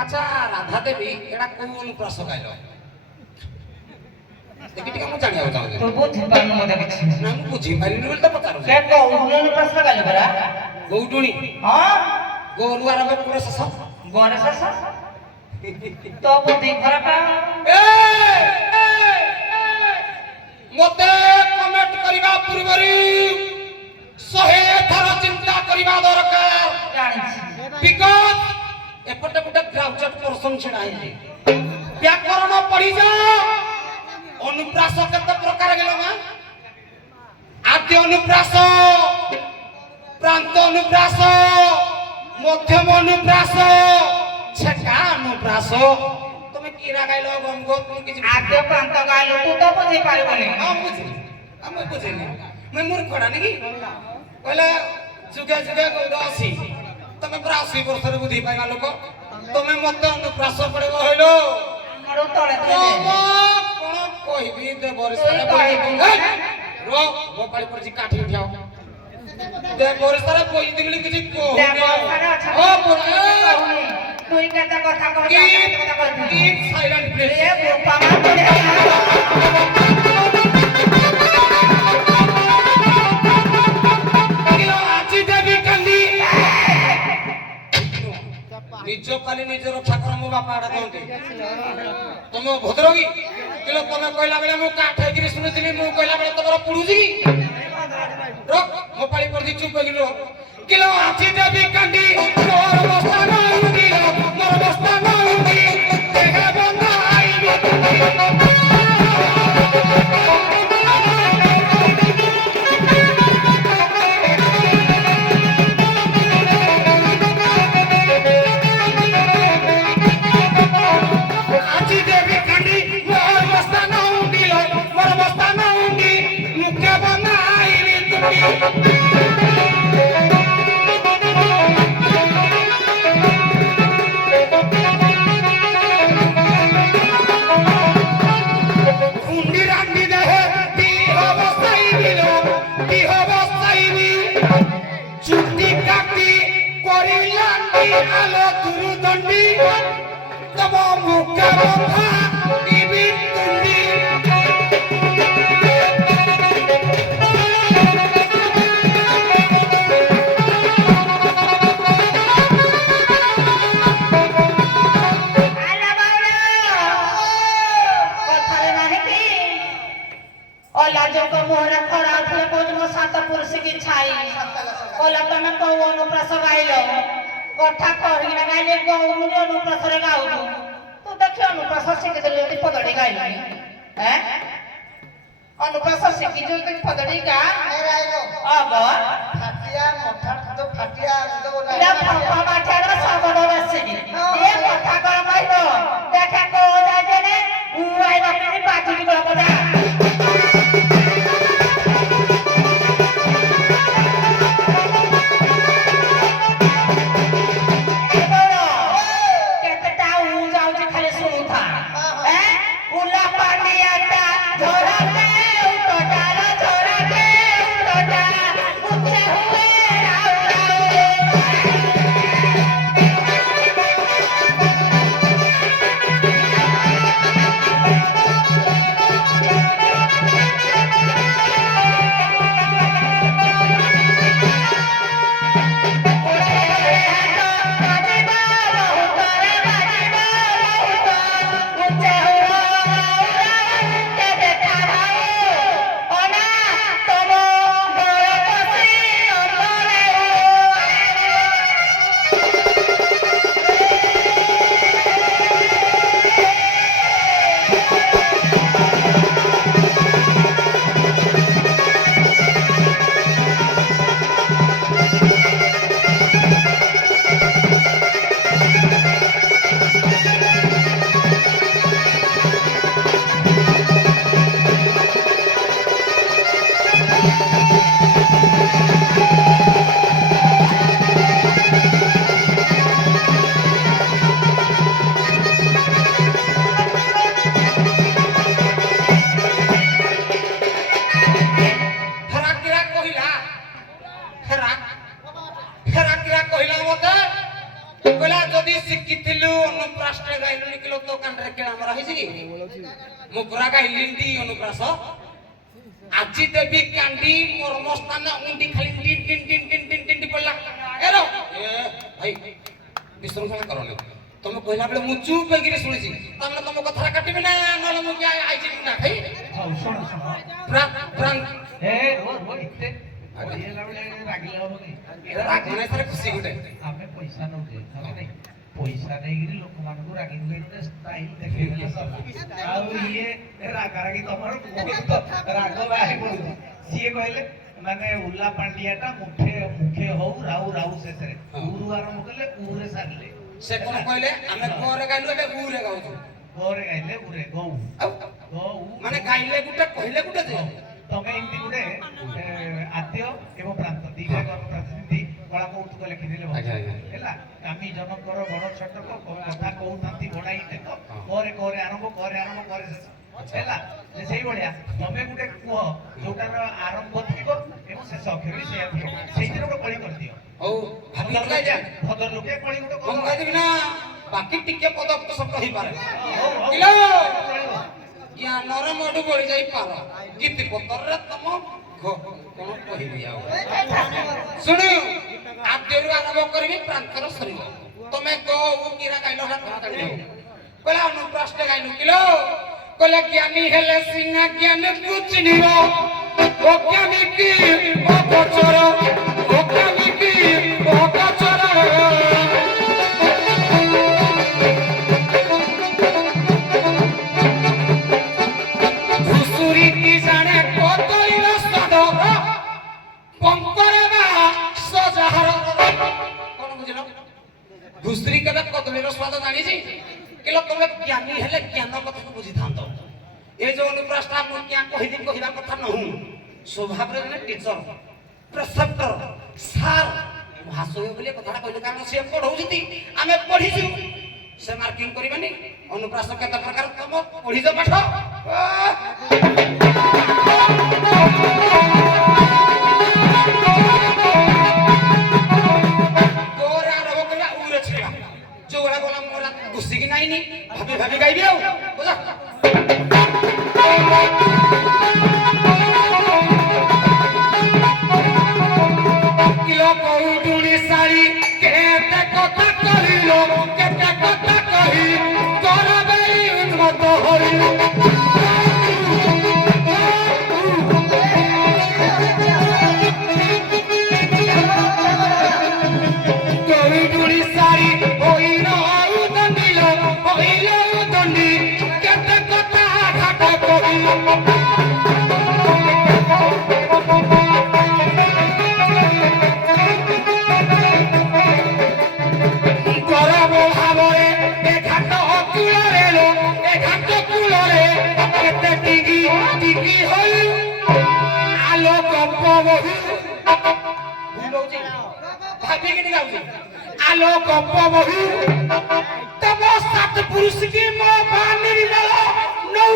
আচ্ছা রাধা দেবী এটা কোন অনুপ্রাস গাইল দেখি ଟିକେ ମୁଁ ଜାଣିବାକୁ ଚାହୁଁଛି ତୁ ବୁଝିପାରୁନୁ ମତେ କିଛି ନା ମୁଁ ବୁଝିପାରିନି ବୋଲି ତ ପଚାରୁଛି ସେ ଗୌଡୁଣୀ ଅନୁପ୍ରାସ ଗାଇଲ ପରା ଗୌଡୁଣୀ ହଁ ଗୌରୁ ଆରମ୍ଭ ପୁରା ଶେଷ ଗଣେ ଶେଷ ତୋ ବୁଦ୍ଧି ଖରାପ ମତେ କମେଣ୍ଟ କରିବା ପୂର୍ବରୁ 100 ଥର ଚିନ୍ତା କରିବା ଦରକାର ଜାଣିଛି ବିକଜ ଏପଟେ ଗୋଟେ ଗ୍ରାଉଣ୍ଡ ପର୍ସନ ଛିଡ଼ା ହେଇଛି ବ୍ୟାକରଣ ପଢିଯା ଅନୁପ୍ରାସ କେତେ ପ୍ରକାର ଗେଲ ମା ଆଦ୍ୟ ଅନୁପ୍ରାସ ପ୍ରାନ୍ତ ଅନୁପ୍ରାସ ମଧ୍ୟମ ଅନୁପ୍ରାସ ଛେକା ଅନୁପ୍ରାସ তুমি কি রাগাইল গম গম কিছু আদ্য প্রান্ত গাইল তু তো বুঝি পারিবনি হ্যাঁ বুঝিনি আমি বুঝিনি মই মূর্খটা নাকি কইলা যুগে যুগে গৌর আসি তুমি পুরা 80 বছর বুদ্ধি পাইবা লোক তুমি মতে অনুপ্রাস পড়িব হইল আমারও তলে কোন কইবি দে বরিশালে রো গোপাল পড়ছি কাঠি উঠাও দে বরিশালে কই দিবলি কিছু কো ও বড় তুই কেতে কথা কহ কথা কহ কি সাইলেন্ট প্লিজ এ বোপা মা করে নিজ কালি নিজের ঠাকুর মো বাপা আড়া কহতে তুমি ভদ্রগী কিলো তুমি কইলা বেলে মু কাঠে গিরি শুনিছিলি মু কইলা বেলে তোমার পুড়ুছি কি রক মো পালি পড়ি চুপ কইলো কিলো আছি দেবী কান্দি মোর অবস্থা নাউঙ্গি মোর অবস্থা নাউঙ্গি দেখা বন্ধ আইবি আলো দুরুদণ্ডী তব মুখে বন্ধা ইবি তুণ্ডী লাজক মোহরা খড়া উঠলে কোন সাত পুরুষ কি ছাই ওলা তুমি কৌ অনুপ্রাস গাইল কথা কহিনা গাইলে গৌরুনি অনুপ্রাসরে গাউলু তু দেখি অনুপ্রাস শিখিদেলি তুই পদটি গাইলি হ্যাঁ অনুপ্রাস শিখি যদি পদটি গা অব ফাটিয়া মঠা তো ফাটিয়া ইলা ফাপা মাঠার সাবন রাসিনি এ কথা কর মাইল দেখা কো যায় জেনে উয়াই রাখনি বাজুরি বাবদা ଅନୁପ୍ରାସରେ ଗାଇଲୁନି କିଲୋ ତୋ କାନରେ କେଳା ମରା ହେଇଛି କି ମୁଁ ପୁରା ଗାଇଲିନି ଟି ଅନୁପ୍ରାସ ଆଜି ଦେବି କାଣ୍ଡି କର୍ମସ୍ଥାନ ଉଣ୍ଡି ଖାଲି ଟିନ୍ ଟିନ୍ ଟିନ୍ ଟିନ୍ ଟିନ୍ ଟିନ୍ ପଡିଲା ଏରୋ ଏ ଭାଇ ବିଶୃଙ୍ଖଳା କରନି ତମେ କହିଲା ବେଳେ ମୁଁ ଚୁପ୍ ହେଇକିରି ଶୁଣିଛି ତାମାନେ ତମ କଥାଟା କାଟିବି ନା ନହେଲେ ମୁଁ କିଏ ଆଇଛି ନା ଖାଇ ହଉ ଶୁଣ ଶୁଣ ଏ ଓ ଏତେ କହିଲା ବେଳେ ରାଗିଲେ ହବ କି ରାଗଣା ସାରେ ଖୁସି ଗୋଟେ ଆମେ ପଇସା ନଉଛେ ଆମେ ନାଇଁ ପଇସା ନେଇକିରି ଲୋକମାନଙ୍କୁ ରାଗି ଗୋଟେ ଷ୍ଟାଇଲ ଦେଖେଇଲେ ଆଉ ଇଏ ରାଗାରାଗି ତମର ବହୁତ ରାଗ ବାହାରି ପଡୁଛି ସିଏ କହିଲେ ମାନେ ଉଲା ପାଣ୍ଡିଆଟା ମୁଖେ ହଉ ରାଉ ରାଉ ଶେଷରେ ଉରୁ ଆରମ୍ଭ କଲେ ଉରେ ସାରିଲେ ସେ କଣ କହିଲେ ଆମେ କୋରେ ଗାଇଲୁ ଏବେ ଉରେ ଗାଉଛୁ କୋରେ ଗାଇଲେ ଉରେ ଗଉ ଗଉ ମାନେ ଗାଇଲେ ଗୋଟେ କହିଲେ ଗୋଟେ ଯେ ତମେ ଏମିତି ଗୋଟେ ଆଦ୍ୟ ଏବଂ ପ୍ରାନ୍ତ ଦିଟା ପ୍ରତିନିଧି କଳା କୌତୁକ ଲେଖିଦେଲେ ହେଲା କାମି ଜନକର ବଡ ଛୋଟକ କଥା କହୁଥାନ୍ତି ବଢାଇ ଦେଖ ପରେ ପରେ ଆରମ୍ଭ ପରେ ଶେଷ ହେଲା ସେଇଭଳିଆ ତମେ ଗୋଟେ କୁହ ଯୋଉଟାର ଆରମ୍ଭ ଥିବ ଏବଂ ଶେଷ ଅକ୍ଷର ବି ସେଇଆ ଥିବ ସେଇଥିରେ ଗୋଟେ କଳି କରିଦିଅ ହଉ ଭଦ୍ର ଲୋକେ କଳି ଗୋଟେ ମୁଁ କହିଦେବି ନା ବାକି ଟିକେ ପଦ ଶବ୍ଦ ହେଇପାରେ ଜ୍ଞାନର ମଡୁ ବଳି ଯାଇପାର ଗୀତି ପତରରେ ତମ କଣ କହିବି ଆଉ ଶୁଣୁ ଆଦ୍ୟରୁ ଆରମ୍ଭ କରିବି ପ୍ରାନ୍ତର ସରିବ ତମେ ଗଉ କିରା ଗାଇଲ ନା ତମେ ଗାଇଲ କହିଲା ଅନୁପ୍ରାଷ୍ଟ ଗାଇଲୁ କିଲୋ କହିଲା ଜ୍ଞାନୀ ହେଲେ ସିନା ଜ୍ଞାନକୁ ଚିହ୍ନିବ ଅଜ୍ଞାନୀ କି ଅଗୋଚର ଅଜ୍ଞାନୀ କି ଅଗୋଚର ଘୁଷୁରୀ କି ଜାଣେ କଦଳୀର ସ୍ୱାଦ ପଙ୍କରେ ବା ସଜାହାର କଣ ବୁଝିଲ ଘୁଷୁରୀ କେବେ କଦଳୀର ସ୍ୱାଦ ଜାଣିଛି କିଲୋ ତମେ ଜ୍ଞାନୀ ହେଲେ ଜ୍ଞାନ କଥାକୁ ବୁଝିଥାନ୍ତ ଏ ଯୋଉ ଅନୁପ୍ରାସଟା ମୁଁ କିଆ କହିବା କଥା ନହୁଁ ସ୍ୱଭାବରେ ଜଣେ ଟିଚର ପ୍ରେସେପ୍ଟର ସାର୍ ଭାଷୟ ବୋଲି କଥାଟା କହିଲେ କାରଣ ସିଏ ପଢଉଛନ୍ତି ଆମେ ପଢିଛୁ ସେ ମାର୍କିଂ କରିବେନି ଅନୁପ୍ରାସ କେତେ ପ୍ରକାର ତମ ପଢିଛ ପାଠ ଗୋରା ଆରମ୍ଭ କରିବା ଉରେ ଛିଡ଼ା ଯୋଉଗୁଡା ଗଲା ମୋର ଘୁଷିକି ନାଇନି ଭାବି ଭାବି ଗାଇବି ଆଉ ବୁଝ କିଲୋ କହୁଡୁଣି ଶାଢୀ କେତେ କଥା କହିଲ କେତେ କଥା କହି ତୋର ବେଳି ଉନ୍ମତ ହଇ କହୁଡୁଣି ଶାଢୀ ହଇଲ ଆଉ ଦଣ୍ଡିଲ ହଇଲ ଦଣ୍ଡି କେତେ କଥା ଘାଟ କହି ଗରମ ଭାବରେ ଏ ଘାଟ କୂଳରେ ଏ ଘାଟ କୂଳରେ କେତେ ଟିକି ଟିକି ହଇ ଆଲୋକ ବହୁ ଭାବିକିନି ଗାଉଛି ଆଲୋକ ବହୁ ତମ ସାତ ପୁରୁଷ କି ମୋ ବାଣୀ ନଉ